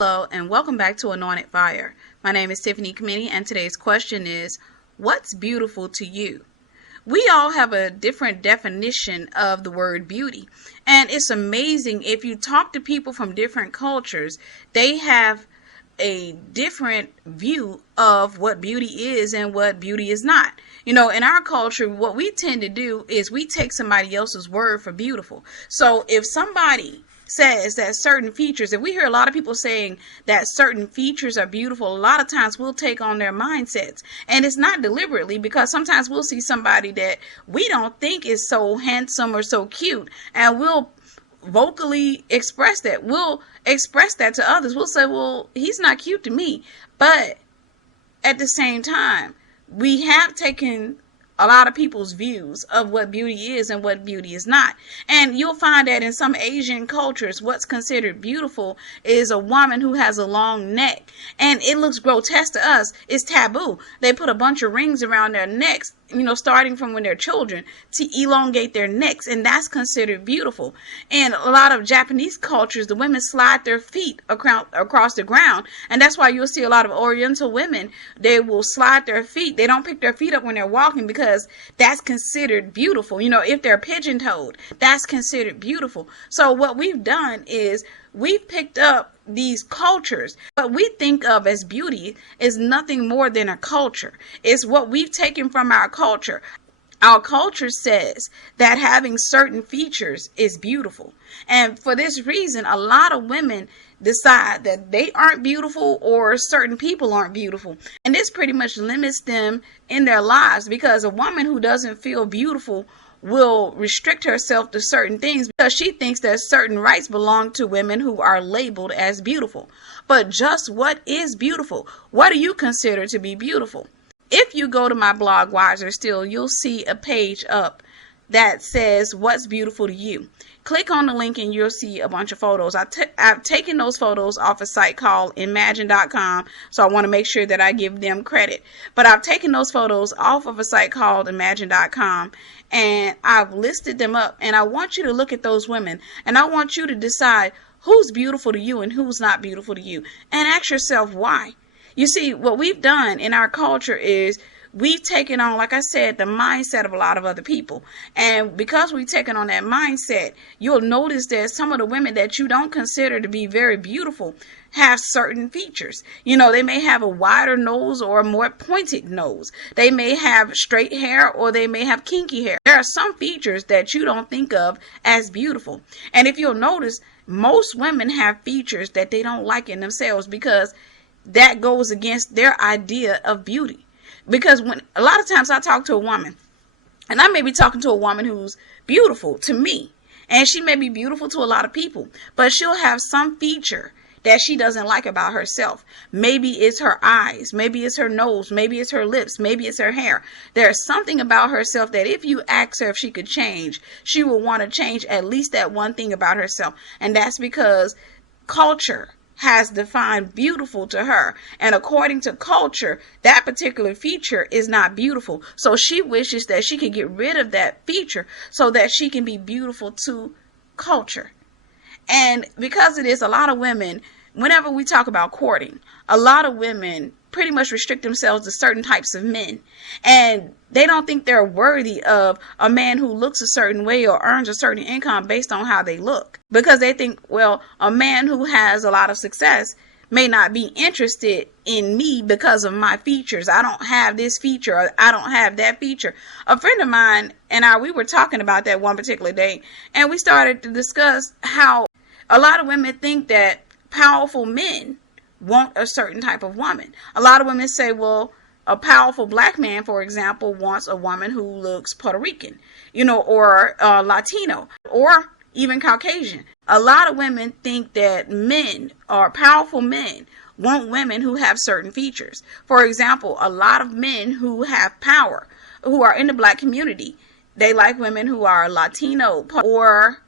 Hello and welcome back to Anointed Fire. My name is Tiffany Kamini and today's question is, what's beautiful to you? We all have a different definition of the word beauty, and it's amazing if you talk to people from different cultures, they have a different view of what beauty is and what beauty is not. In our culture, what we tend to do is we take somebody else's word for beautiful. So if somebody says that certain features, if we hear a lot of people saying that certain features are beautiful, a lot of times we'll take on their mindsets, and it's not deliberately, because sometimes we'll see somebody that we don't think is so handsome or so cute, and we'll vocally express that. We'll express that to others. We'll say, well, he's not cute to me. But at the same time, we have taken a lot of people's views of what beauty is and what beauty is not. And you'll find that in some Asian cultures, what's considered beautiful is a woman who has a long neck. And it looks grotesque to us. It's taboo. They put a bunch of rings around their necks, starting from when they're children, to elongate their necks, and that's considered beautiful. In a lot of Japanese cultures, the women slide their feet across the ground, and that's why you'll see a lot of Oriental women, they will slide their feet. They don't pick their feet up when they're walking because that's considered beautiful. If they're pigeon-toed, that's considered beautiful. So what we've done is we've picked up these cultures. What we think of as beauty is nothing more than a culture. It's what we've taken from our culture. Our culture says that having certain features is beautiful. And for this reason, a lot of women decide that they aren't beautiful or certain people aren't beautiful. And this pretty much limits them in their lives, because a woman who doesn't feel beautiful will restrict herself to certain things because she thinks that certain rights belong to women who are labeled as beautiful. But just what is beautiful? What do you consider to be beautiful? If you go to my blog, Wiser Still, you'll see a page up that says what's beautiful to you. Click on the link and you'll see a bunch of photos. I've taken those photos off a site called imagine.com, so I want to make sure that I give them credit. But I've taken those photos off of a site called imagine.com, and I've listed them up, and I want you to look at those women, and I want you to decide who's beautiful to you and who's not beautiful to you, and ask yourself why. You see, what we've done in our culture is we've taken on, like I said, the mindset of a lot of other people. And because we've taken on that mindset, you'll notice that some of the women that you don't consider to be very beautiful have certain features. They may have a wider nose or a more pointed nose. They may have straight hair or they may have kinky hair. There are some features that you don't think of as beautiful. And if you'll notice, most women have features that they don't like in themselves because that goes against their idea of beauty. Because when a lot of times I talk to a woman, and I may be talking to a woman who's beautiful to me, and she may be beautiful to a lot of people, but she'll have some feature that she doesn't like about herself. Maybe it's her eyes, maybe it's her nose, maybe it's her lips, maybe it's her hair. There's something about herself that if you ask her if she could change, she will want to change at least that one thing about herself. And that's because culture has defined beautiful to her, and according to culture, that particular feature is not beautiful. So she wishes that she could get rid of that feature so that she can be beautiful to culture. And because it is, a lot of women, whenever we talk about courting, a lot of women pretty much restrict themselves to certain types of men, and they don't think they're worthy of a man who looks a certain way or earns a certain income based on how they look, because they think, well, a man who has a lot of success may not be interested in me because of my features. I don't have this feature, or I don't have that feature. A friend of mine and we were talking about that one particular day, and we started to discuss how a lot of women think that powerful men want a certain type of woman. A lot of women say, well, a powerful black man, for example, wants a woman who looks Puerto Rican, or Latino, or even Caucasian. A lot of women think that men, or powerful men, want women who have certain features. For example, a lot of men who have power, who are in the black community, they like women who are Latino or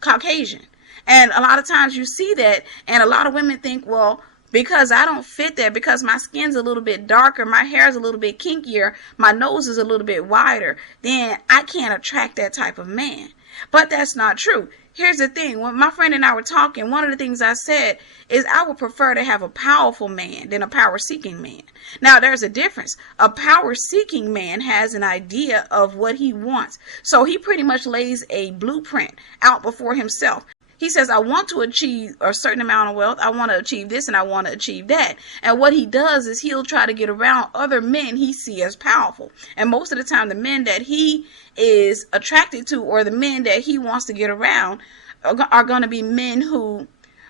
Caucasian. And a lot of times you see that, and a lot of women think, well, because I don't fit that, because my skin's a little bit darker, my hair's a little bit kinkier, my nose is a little bit wider, then I can't attract that type of man. But that's not true. Here's the thing. When my friend and I were talking, one of the things I said is I would prefer to have a powerful man than a power-seeking man. Now, there's a difference. A power-seeking man has an idea of what he wants. So he pretty much lays a blueprint out before himself. He says, I want to achieve a certain amount of wealth. I want to achieve this and I want to achieve that. And what he does is he'll try to get around other men he sees as powerful. And most of the time, the men that he is attracted to or the men that he wants to get around are going to be men who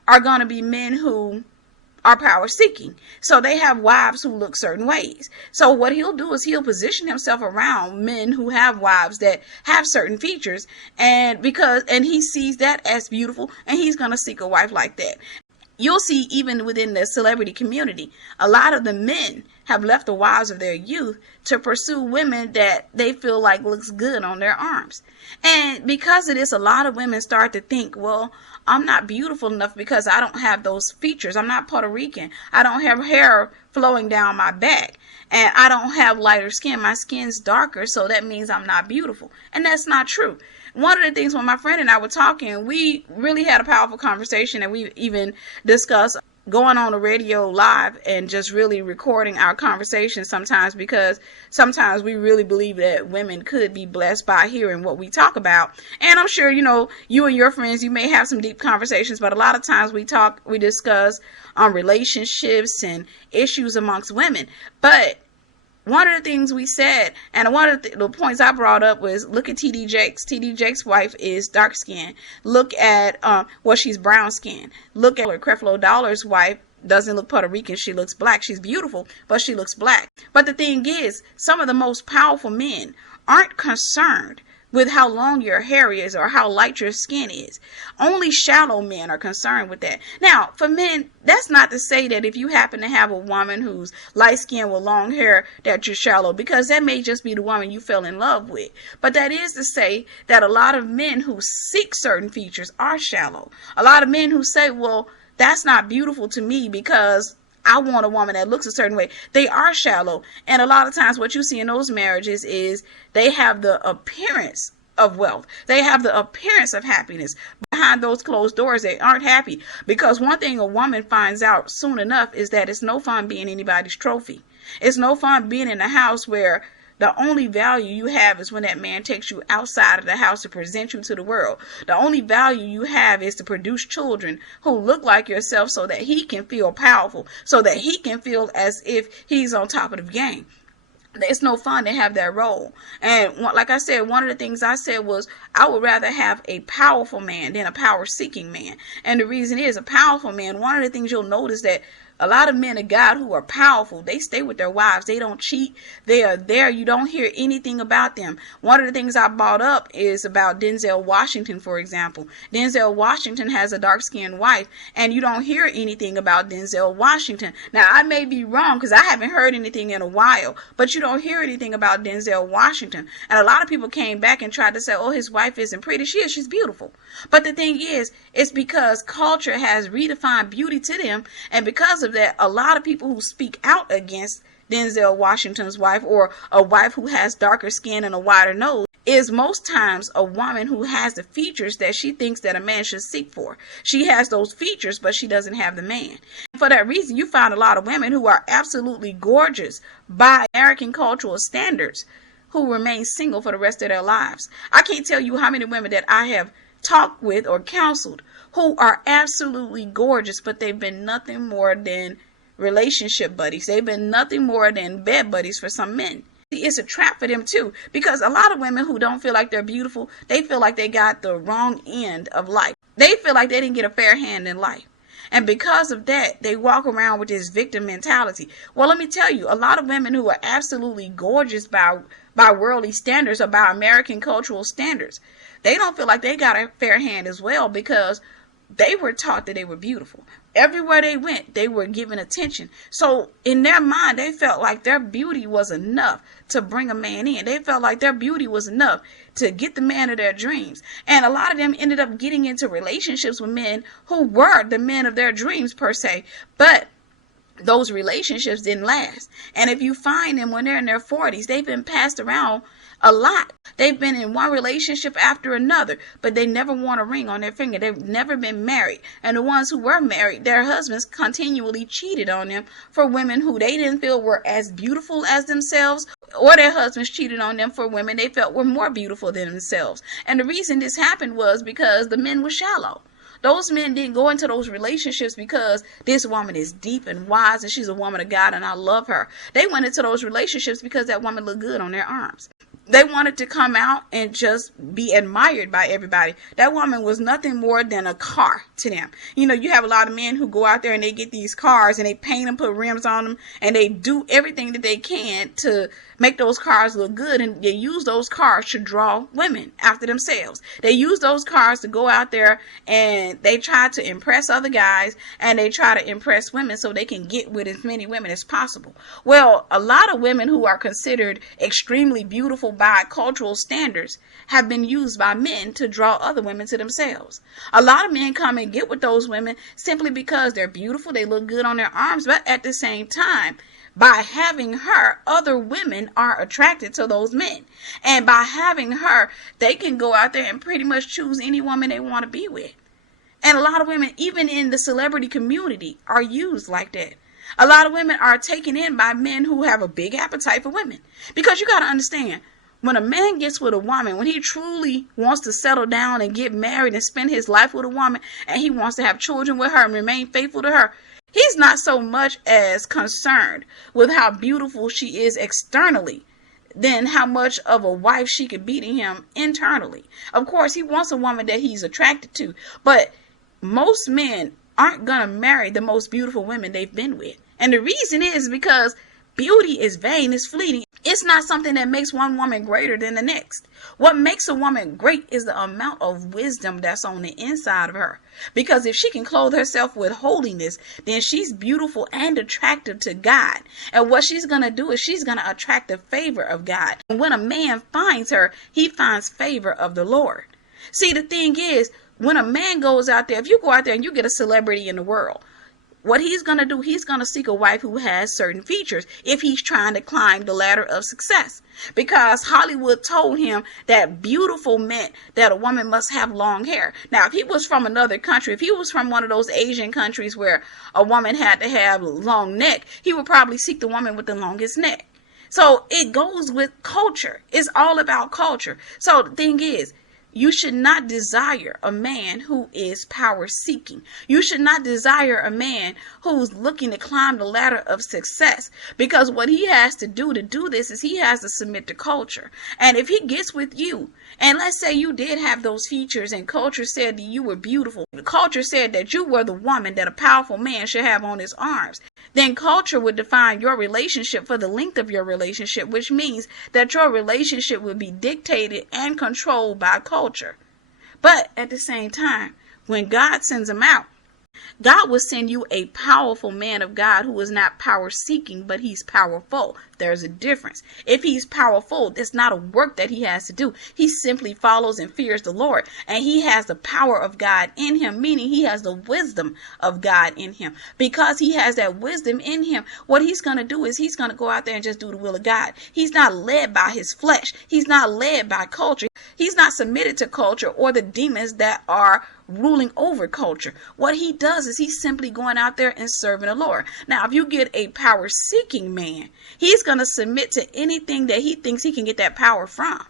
are power seeking. So they have wives who look certain ways. So what he'll do is he'll position himself around men who have wives that have certain features, and he sees that as beautiful, and he's going to seek a wife like that. You'll see even within the celebrity community, a lot of the men have left the wives of their youth to pursue women that they feel like looks good on their arms. And because of this, a lot of women start to think, well, I'm not beautiful enough because I don't have those features. I'm not Puerto Rican. I don't have hair flowing down my back. And I don't have lighter skin. My skin's darker, so that means I'm not beautiful. And that's not true. One of the things when my friend and I were talking, we really had a powerful conversation, and we even discussed going on the radio live and just really recording our conversation sometimes, because sometimes we really believe that women could be blessed by hearing what we talk about. And I'm sure, you and your friends, you may have some deep conversations, but a lot of times we discuss relationships and issues amongst women. But one of the things we said, and one of the points I brought up was, look at T.D. Jakes. T.D. Jakes' wife is dark skinned. Look at, she's brown skinned. Look at Creflo Dollar's wife. Doesn't look Puerto Rican. She looks black. She's beautiful, but she looks black. But the thing is, some of the most powerful men aren't concerned with how long your hair is or how light your skin is. Only shallow men are concerned with that. Now, for men, that's not to say that if you happen to have a woman who's light skinned with long hair that you're shallow, because that may just be the woman you fell in love with. But that is to say that a lot of men who seek certain features are shallow. A lot of men who say, well, that's not beautiful to me because I want a woman that looks a certain way. They are shallow. And a lot of times what you see in those marriages is they have the appearance of wealth. They have the appearance of happiness. Behind those closed doors, they aren't happy. Because one thing a woman finds out soon enough is that it's no fun being anybody's trophy. It's no fun being in a house where the only value you have is when that man takes you outside of the house to present you to the world. The only value you have is to produce children who look like yourself so that he can feel powerful, so that he can feel as if he's on top of the game. It's no fun to have that role. And like I said, one of the things I said was I would rather have a powerful man than a power-seeking man. And the reason is, a powerful man, one of the things you'll notice that a lot of men of God who are powerful, they stay with their wives. They don't cheat. They are there. You don't hear anything about them. One of the things I brought up is about Denzel Washington, for example. Denzel Washington has a dark-skinned wife, and you don't hear anything about Denzel Washington. Now, I may be wrong because I haven't heard anything in a while, but you don't hear anything about Denzel Washington. And a lot of people came back and tried to say, oh, his wife isn't pretty. She is. She's beautiful. But the thing is, it's because culture has redefined beauty to them, and because of that, a lot of people who speak out against Denzel Washington's wife, or a wife who has darker skin and a wider nose, is most times a woman who has the features that she thinks that a man should seek for. She has those features, but she doesn't have the man. For that reason, you find a lot of women who are absolutely gorgeous by American cultural standards who remain single for the rest of their lives. I can't tell you how many women that I have talked with or counseled who are absolutely gorgeous, but they've been nothing more than relationship buddies. They've been nothing more than bed buddies for some men. It's a trap for them too, because a lot of women who don't feel like they're beautiful, they feel like they got the wrong end of life. They feel like they didn't get a fair hand in life. And because of that, they walk around with this victim mentality. Well, let me tell you, a lot of women who are absolutely gorgeous by worldly standards or by American cultural standards, they don't feel like they got a fair hand as well, because they were taught that they were beautiful. Everywhere they went, they were given attention. So in their mind, they felt like their beauty was enough to bring a man in. They felt like their beauty was enough to get the man of their dreams. And a lot of them ended up getting into relationships with men who were the men of their dreams per se. But those relationships didn't last. And if you find them when they're in their 40s, they've been passed around A lot. They've been in one relationship after another, but they never worn a ring on their finger. They've never been married. And the ones who were married, their husbands continually cheated on them for women who they didn't feel were as beautiful as themselves, or their husbands cheated on them for women they felt were more beautiful than themselves. And the reason this happened was because the men were shallow. Those men didn't go into those relationships because this woman is deep and wise and she's a woman of God and I love her. They went into those relationships because that woman looked good on their arms. They wanted to come out and just be admired by everybody. That woman was nothing more than a car to them. You know, you have a lot of men who go out there and they get these cars and they paint them, put rims on them, and they do everything that they can to make those cars look good. And they use those cars to draw women after themselves. They use those cars to go out there and they try to impress other guys and they try to impress women so they can get with as many women as possible. Well, a lot of women who are considered extremely beautiful by cultural standards have been used by men to draw other women to themselves. A lot of men come and get with those women simply because they're beautiful, they look good on their arms, but at the same time, by having her, other women are attracted to those men. And by having her, they can go out there and pretty much choose any woman they want to be with. And a lot of women, even in the celebrity community, are used like that. A lot of women are taken in by men who have a big appetite for women. Because you got to understand, when a man gets with a woman, when he truly wants to settle down and get married and spend his life with a woman, and he wants to have children with her and remain faithful to her, he's not so much as concerned with how beautiful she is externally than how much of a wife she could be to him internally. Of course, he wants a woman that he's attracted to, but most men aren't going to marry the most beautiful women they've been with. And the reason is because beauty is vain, it's fleeting. It's not something that makes one woman greater than the next. What makes a woman great is the amount of wisdom that's on the inside of her. Because if she can clothe herself with holiness, then she's beautiful and attractive to God. And what she's going to do is she's going to attract the favor of God. And when a man finds her, he finds favor of the Lord. See, the thing is, when a man goes out there, if you go out there and you get a celebrity in the world, what he's going to do, he's going to seek a wife who has certain features if he's trying to climb the ladder of success. Because Hollywood told him that beautiful meant that a woman must have long hair. Now, if he was from another country, if he was from one of those Asian countries where a woman had to have a long neck, he would probably seek the woman with the longest neck. So it goes with culture. It's all about culture. So the thing is, you should not desire a man who is power seeking. You should not desire a man who's looking to climb the ladder of success, because what he has to do this is he has to submit to culture. And if he gets with you, and let's say you did have those features and culture said that you were beautiful, the culture said that you were the woman that a powerful man should have on his arms, then culture would define your relationship for the length of your relationship, which means that your relationship would be dictated and controlled by culture. But at the same time, when God sends them out, God will send you a powerful man of God who is not power seeking, but he's powerful. There's a difference. If he's powerful, it's not a work that he has to do. He simply follows and fears the Lord. And he has the power of God in him, meaning he has the wisdom of God in him. Because he has that wisdom in him, what he's going to do is he's going to go out there and just do the will of God. He's not led by his flesh. He's not led by culture. He's not submitted to culture or the demons that are ruling over culture. What he does is he's simply going out there and serving the Lord. Now, if you get a power seeking man, he's going to submit to anything that he thinks he can get that power from.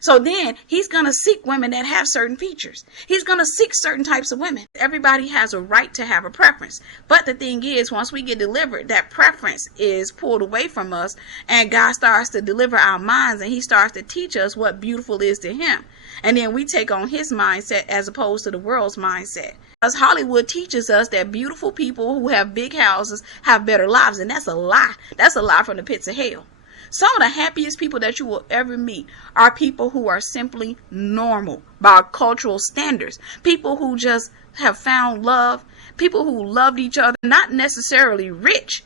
So then he's going to seek women that have certain features. He's going to seek certain types of women. Everybody has a right to have a preference. But the thing is, once we get delivered, that preference is pulled away from us, and God starts to deliver our minds, and he starts to teach us what beautiful is to him. And then we take on his mindset as opposed to the world's mindset. Because Hollywood teaches us that beautiful people who have big houses have better lives, and that's a lie. That's a lie from the pits of hell. Some of the happiest people that you will ever meet are people who are simply normal by cultural standards. People who just have found love. People who loved each other, not necessarily rich,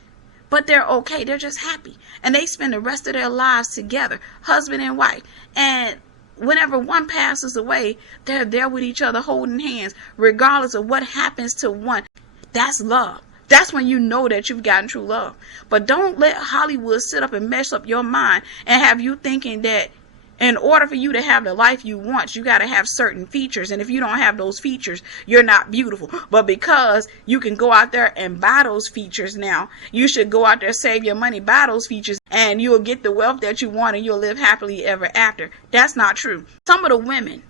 but they're okay. They're just happy. And they spend the rest of their lives together, husband and wife. And whenever one passes away, they're there with each other holding hands, regardless of what happens to one. That's love. That's when you know that you've gotten true love. But don't let Hollywood sit up and mess up your mind and have you thinking that In order for you to have the life you want, you got to have certain features. And if you don't have those features, you're not beautiful. But because you can go out there and buy those features now, you should go out there, save your money, buy those features, and you'll get the wealth that you want and you'll live happily ever after. That's not true. Some of the women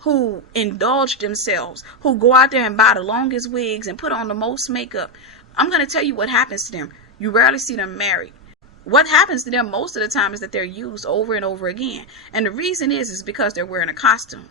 who indulge themselves, who go out there and buy the longest wigs and put on the most makeup, I'm going to tell you what happens to them. You rarely see them married. What happens to them most of the time is that they're used over and over again. And the reason is because they're wearing a costume.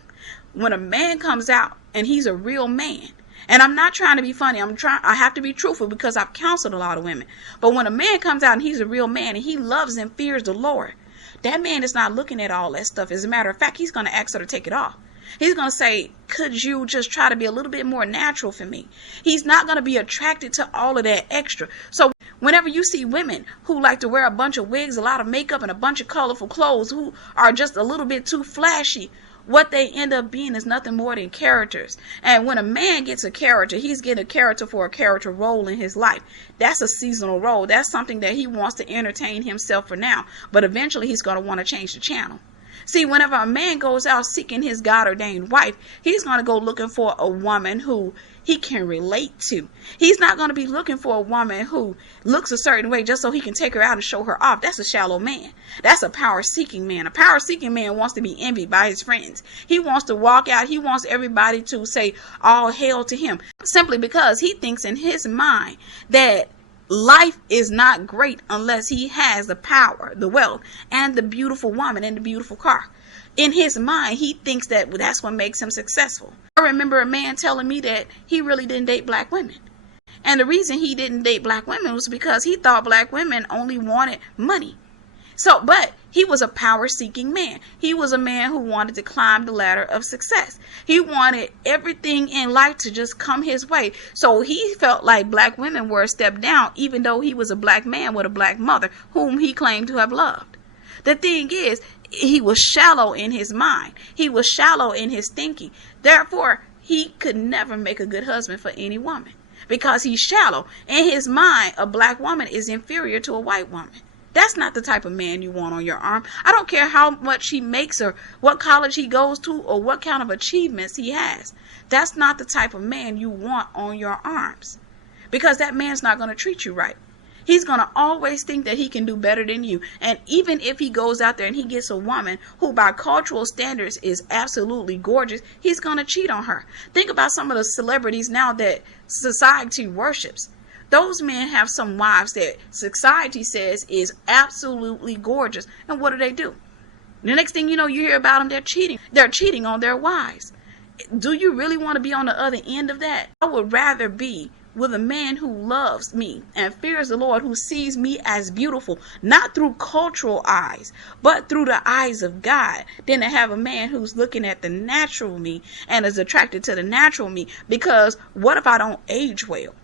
When a man comes out and he's a real man, and I'm not trying to be funny, I have to be truthful because I've counseled a lot of women. But when a man comes out and he's a real man and he loves and fears the Lord, that man is not looking at all that stuff. As a matter of fact, he's going to ask her to take it off. He's going to say, could you just try to be a little bit more natural for me? He's not going to be attracted to all of that extra. So whenever you see women who like to wear a bunch of wigs, a lot of makeup, and a bunch of colorful clothes, who are just a little bit too flashy, what they end up being is nothing more than characters. And when a man gets a character, he's getting a character for a character role in his life. That's a seasonal role. That's something that he wants to entertain himself for now. But eventually he's going to want to change the channel. See, whenever a man goes out seeking his God-ordained wife, he's going to go looking for a woman who he can relate to. He's not going to be looking for a woman who looks a certain way just so he can take her out and show her off. That's a shallow man. That's a power-seeking man. A power-seeking man wants to be envied by his friends. He wants to walk out. He wants everybody to say all hail to him, simply because he thinks in his mind that life is not great unless he has the power, the wealth, and the beautiful woman and the beautiful car. In his mind, he thinks that that's what makes him successful. I remember a man telling me that he really didn't date black women. And the reason he didn't date black women was because he thought black women only wanted money. But he was a power-seeking man. He was a man who wanted to climb the ladder of success. He wanted everything in life to just come his way. So he felt like black women were a step down, even though he was a black man with a black mother whom he claimed to have loved. The thing is, he was shallow in his mind. He was shallow in his thinking. Therefore, he could never make a good husband for any woman because he's shallow. In his mind, a black woman is inferior to a white woman. That's not the type of man you want on your arm. I don't care how much he makes or what college he goes to or what kind of achievements he has. That's not the type of man you want on your arms, because that man's not going to treat you right. He's going to always think that he can do better than you. And even if he goes out there and he gets a woman who by cultural standards is absolutely gorgeous, he's going to cheat on her. Think about some of the celebrities now that society worships. Those men have some wives that society says is absolutely gorgeous. And what do? The next thing you know, you hear about them, they're cheating. They're cheating on their wives. Do you really want to be on the other end of that? I would rather be with a man who loves me and fears the Lord, who sees me as beautiful, not through cultural eyes, but through the eyes of God, than to have a man who's looking at the natural me and is attracted to the natural me. Because what if I don't age well?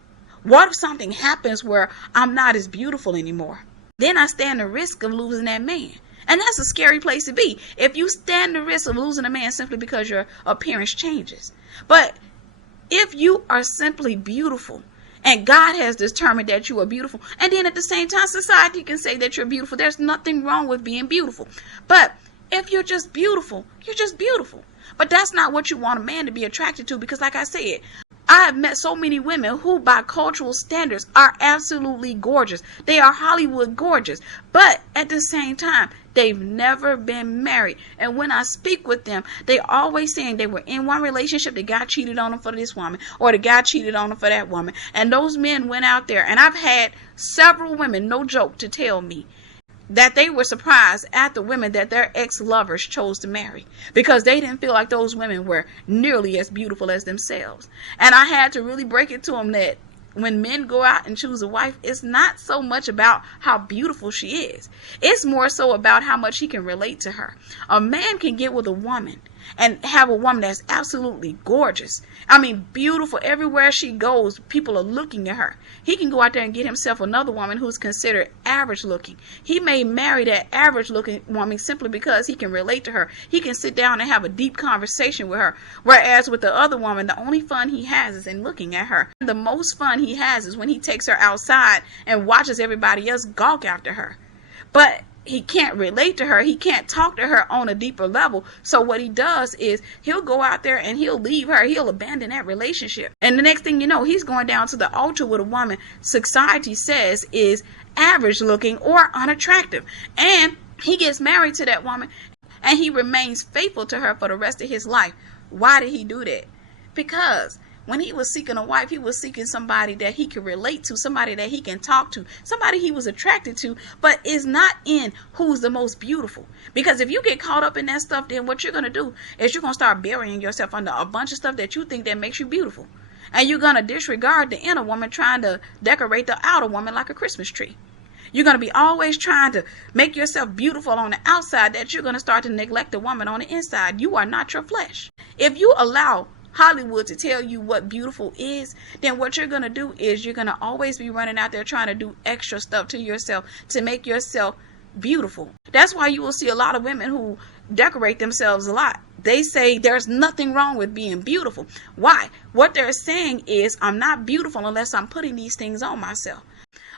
What if something happens where I'm not as beautiful anymore? Then I stand the risk of losing that man. And that's a scary place to be, if you stand the risk of losing a man simply because your appearance changes. But if you are simply beautiful and God has determined that you are beautiful, and then at the same time society can say that you're beautiful, there's nothing wrong with being beautiful. But if you're just beautiful, you're just beautiful. But that's not what you want a man to be attracted to, because like I said, I have met so many women who by cultural standards are absolutely gorgeous. They are Hollywood gorgeous. But at the same time, they've never been married. And when I speak with them, they always saying they were in one relationship, the guy cheated on them for this woman, or the guy cheated on them for that woman. And those men went out there, and I've had several women, no joke, to tell me that they were surprised at the women that their ex-lovers chose to marry, because they didn't feel like those women were nearly as beautiful as themselves. And I had to really break it to them that when men go out and choose a wife, it's not so much about how beautiful she is. It's more so about how much he can relate to her. A man can get with a woman and have a woman that's absolutely gorgeous. I mean, beautiful. Everywhere she goes, people are looking at her. He can go out there and get himself another woman who's considered average looking. He may marry that average looking woman simply because he can relate to her. He can sit down and have a deep conversation with her. Whereas with the other woman, the only fun he has is in looking at her. The most fun he has is when he takes her outside and watches everybody else gawk after her. But he can't relate to her. He can't talk to her on a deeper level. So what he does is he'll go out there and he'll leave her. He'll abandon that relationship. And the next thing you know, he's going down to the altar with a woman society says is average looking or unattractive. And he gets married to that woman and he remains faithful to her for the rest of his life. Why did he do that? Because when he was seeking a wife, he was seeking somebody that he could relate to, somebody that he can talk to, somebody he was attracted to, but is not in who's the most beautiful. Because if you get caught up in that stuff, then what you're going to do is you're going to start burying yourself under a bunch of stuff that you think that makes you beautiful. And you're going to disregard the inner woman trying to decorate the outer woman like a Christmas tree. You're going to be always trying to make yourself beautiful on the outside that you're going to start to neglect the woman on the inside. You are not your flesh. If you allow Hollywood to tell you what beautiful is, then what you're going to do is you're going to always be running out there trying to do extra stuff to yourself to make yourself beautiful. That's why you will see a lot of women who decorate themselves a lot. They say there's nothing wrong with being beautiful. Why? What they're saying is I'm not beautiful unless I'm putting these things on myself.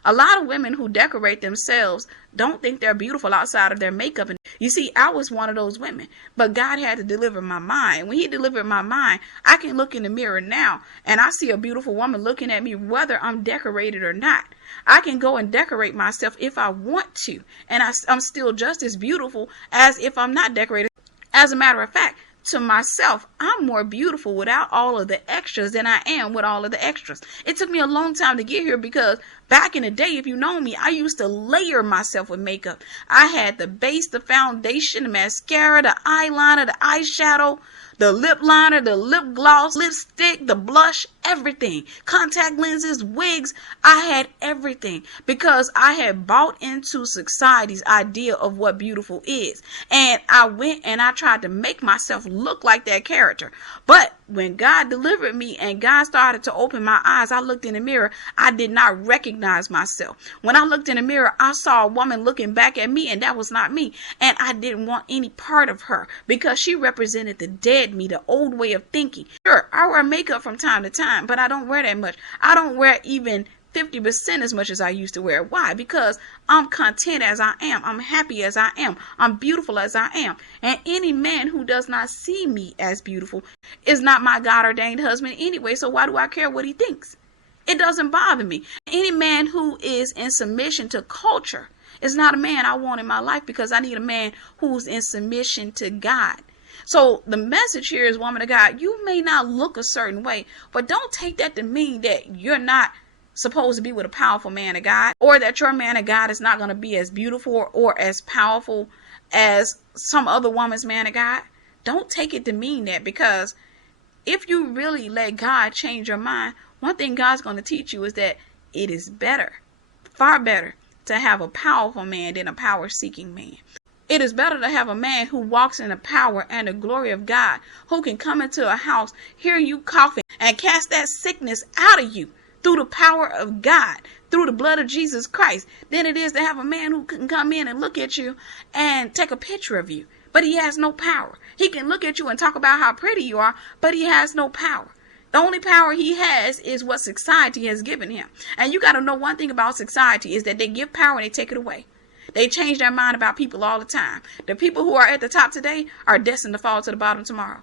A lot of women who decorate themselves don't think they're beautiful outside of their makeup. And you see, I was one of those women, but God had to deliver my mind. When he delivered my mind, I can look in the mirror now and I see a beautiful woman looking at me, whether I'm decorated or not. I can go and decorate myself if I want to, and I'm still just as beautiful as if I'm not decorated. As a matter of fact, to myself, I'm more beautiful without all of the extras than I am with all of the extras. It took me a long time to get here because back in the day, if you know me, I used to layer myself with makeup. I had the base, the foundation, the mascara, the eyeliner, the eyeshadow, the lip liner, the lip gloss, lipstick, the blush, everything. Contact lenses, wigs. I had everything because I had bought into society's idea of what beautiful is. And I went and I tried to make myself look like that character. But when God delivered me and God started to open my eyes, I looked in the mirror. I did not recognize myself. When I looked in the mirror, I saw a woman looking back at me, and that was not me. And I didn't want any part of her because she represented the dead me, the old way of thinking. Sure, I wear makeup from time to time, but I don't wear that much. I don't wear even 50% as much as I used to wear. Why? Because I'm content as I am. I'm happy as I am. I'm beautiful as I am. And any man who does not see me as beautiful is not my God ordained husband anyway. So why do I care what he thinks? It doesn't bother me. Any man who is in submission to culture is not a man I want in my life, because I need a man who's in submission to God. So the message here is, woman of God, you may not look a certain way, but don't take that to mean that you're not supposed to be with a powerful man of God, or that your man of God is not going to be as beautiful or as powerful as some other woman's man of God. Don't take it to mean that, because if you really let God change your mind, one thing God's going to teach you is that it is better, far better, to have a powerful man than a power-seeking man. It is better to have a man who walks in the power and the glory of God, who can come into a house, hear you coughing, and cast that sickness out of you through the power of God, through the blood of Jesus Christ, than it is to have a man who can come in and look at you and take a picture of you, but he has no power. He can look at you and talk about how pretty you are, but he has no power. The only power he has is what society has given him. And you got to know one thing about society is that they give power and they take it away. They change their mind about people all the time. The people who are at the top today are destined to fall to the bottom tomorrow.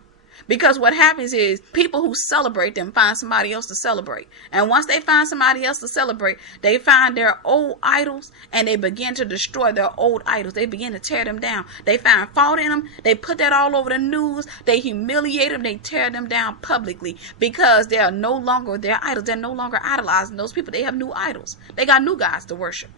Because what happens is people who celebrate them find somebody else to celebrate. And once they find somebody else to celebrate, they find their old idols and they begin to destroy their old idols. They begin to tear them down. They find fault in them. They put that all over the news. They humiliate them. They tear them down publicly because they are no longer their idols. They're no longer idolizing those people. They have new idols. They got new gods to worship.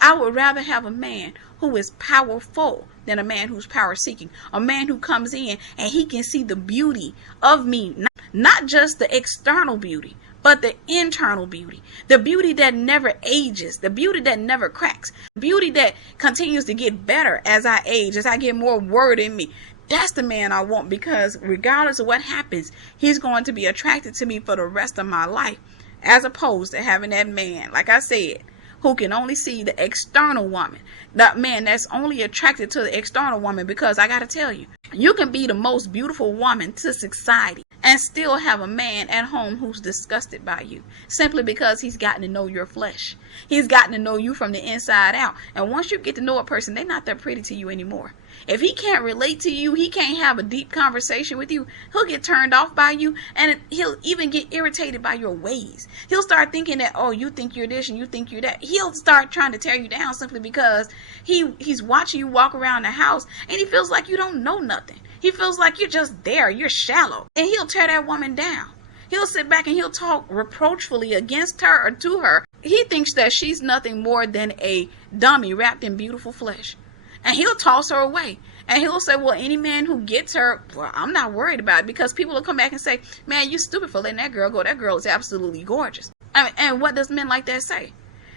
I would rather have a man who is powerful than a man who's power seeking. A man who comes in and he can see the beauty of me. Not just the external beauty, but the internal beauty. The beauty that never ages. The beauty that never cracks. The beauty that continues to get better as I age, as I get more word in me. That's the man I want, because regardless of what happens, he's going to be attracted to me for the rest of my life. As opposed to having that man, like I said, who can only see the external woman. That man that's only attracted to the external woman, because I got to tell you, You can be the most beautiful woman to society and still have a man at home who's disgusted by you simply because he's gotten to know your flesh. He's gotten to know you from the inside out. And once you get to know a person, they're not that pretty to you anymore. If he can't relate to you, he can't have a deep conversation with you, he'll get turned off by you, and he'll even get irritated by your ways. He'll start thinking that, oh, you think you're this and you think you're that. He'll start trying to tear you down simply because he's watching you walk around the house and he feels like you don't know nothing. He feels like you're just there, you're shallow, and he'll tear that woman down. He'll sit back and he'll talk reproachfully against her or to her. He thinks that she's nothing more than a dummy wrapped in beautiful flesh. And he'll toss her away. And he'll say, well, any man who gets her, well, I'm not worried about it, because people will come back and say, man, you stupid for letting that girl go. That girl is absolutely gorgeous. And what does men like that say?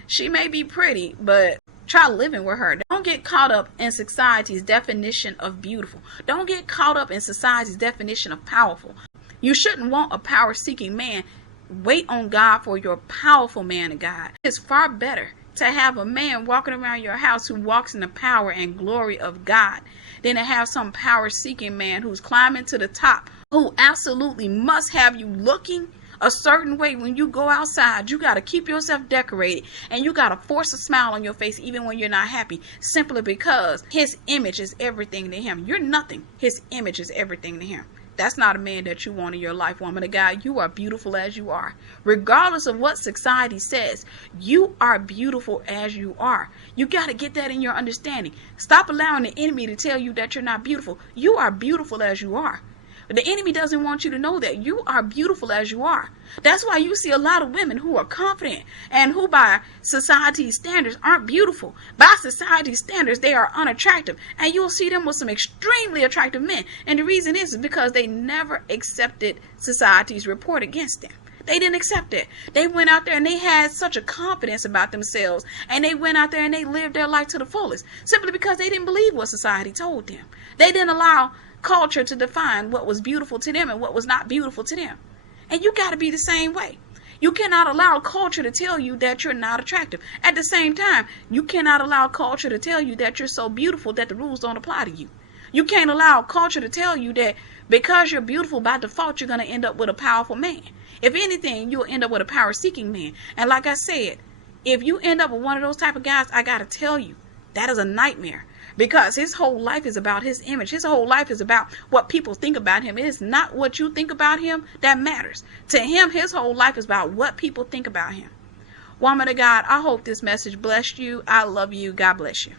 She may be pretty, but try living with her. Don't get caught up in society's definition of beautiful. Don't get caught up in society's definition of powerful. You shouldn't want a power-seeking man. Wait on God for your powerful man of God. It's far better to have a man walking around your house who walks in the power and glory of God than to have some power-seeking man who's climbing to the top, who absolutely must have you looking a certain way when you go outside. You got to keep yourself decorated, and you got to force a smile on your face even when you're not happy, simply because his image is everything to him. You're nothing. His image is everything to him. That's not a man that you want in your life, woman of God. You are beautiful as you are. Regardless of what society says, you are beautiful as you are. You got to get that in your understanding. Stop allowing the enemy to tell you that you're not beautiful. You are beautiful as you are. The enemy doesn't want you to know that you are beautiful as you are. That's why you see a lot of women who are confident and who by society's standards aren't beautiful. By society's standards, they are unattractive. And you'll see them with some extremely attractive men. And the reason is because they never accepted society's report against them. They didn't accept it. They went out there and they had such a confidence about themselves. And they went out there and they lived their life to the fullest. Simply because they didn't believe what society told them. They didn't allow culture to define what was beautiful to them and what was not beautiful to them. And you got to be the same way. You cannot allow culture to tell you that you're not attractive. At the same time, you cannot allow culture to tell you that you're so beautiful that the rules don't apply to you. You can't allow culture to tell you that because you're beautiful by default, you're going to end up with a powerful man. If anything, you'll end up with a power-seeking man. And like I said, if you end up with one of those type of guys, I got to tell you, that is a nightmare. Because his whole life is about his image. His whole life is about what people think about him. It is not what you think about him that matters. To him, his whole life is about what people think about him. Woman of God, I hope this message blessed you. I love you. God bless you.